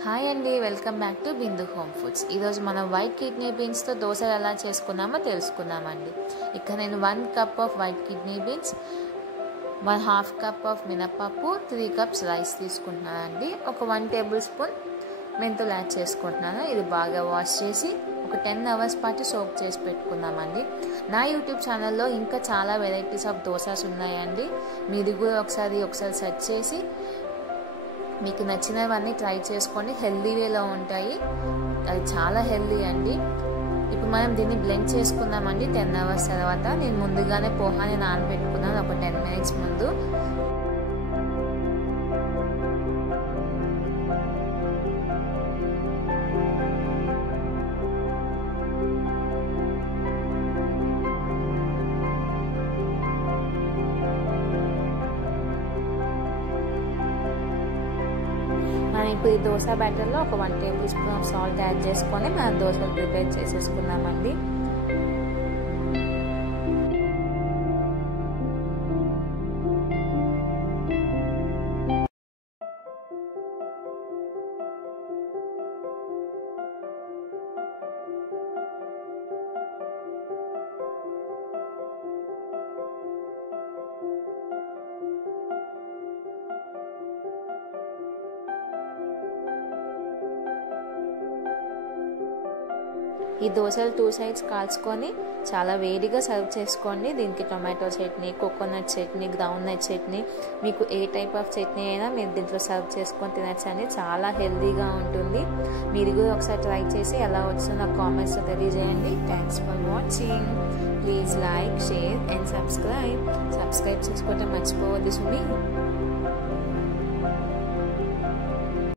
Hi అండి, welcome back to Bindu home foods. ఈరోజు మనం వైట్ కిడ్నీ బీన్స్తో దోశలు ఎలా చేసుకున్నామో తెలుసుకుందామండి. ఇక్కడ నేను 1 cup off white kidney beans, 1/2 cup of మినపప్పు, 3 కప్స్ రైస్ తీసుకుంటున్నానండి. ఒక 1 టేబుల్ స్పూన్ మెంతులు యాడ్ చేసుకుంటున్నాను. ఇది బాగా వాష్ చేసి ఒక 10 అవర్స్ పాటు సోక్ చేసి పెట్టుకుందామండి. నా యూట్యూబ్ ఛానల్లో ఇంకా చాలా వెరైటీస్ ఆఫ్ దోసాస్ ఉన్నాయండి. మీరు కూడా ఒకసారి సెర్చ్ చేసి మీకు నచ్చినవన్నీ ట్రై చేసుకోండి. హెల్దీ వేలో ఉంటాయి, అది చాలా హెల్దీ అండి. ఇప్పుడు మనం దీన్ని బ్లెండ్ చేసుకుందామండి. 10 అవర్స్ తర్వాత నేను ముందుగానే పోహాని నానబెట్టుకున్నాను ఒక 10 మినిట్స్ ముందు. మనం ఇప్పుడు ఈ దోశ బ్యాటర్లో ఒక 1 table spoon of salt add చేసుకొని మనం దోశలు ప్రిపేర్ చేసేసుకున్నామండి. ఈ దోశలు 2 సైడ్స్ కాల్చుకొని చాలా వేడిగా సర్వ్ చేసుకోండి. దీనికి tomato chutney, coconut chutney, groundnut chutney, మీకు ఏ టైప్ ఆఫ్ చట్నీ అయినా మీరు దీంట్లో సర్వ్ చేసుకొని తినచ్చు అండి. చాలా హెల్దీగా ఉంటుంది. మీరు కూడా ఒకసారి ట్రై చేసి ఎలా వచ్చిందో నాకు కామెంట్స్లో తెలియజేయండి. Thanks for watching. Please like, share and subscribe చేసుకోవటం మర్చిపోవద్దు సుమి.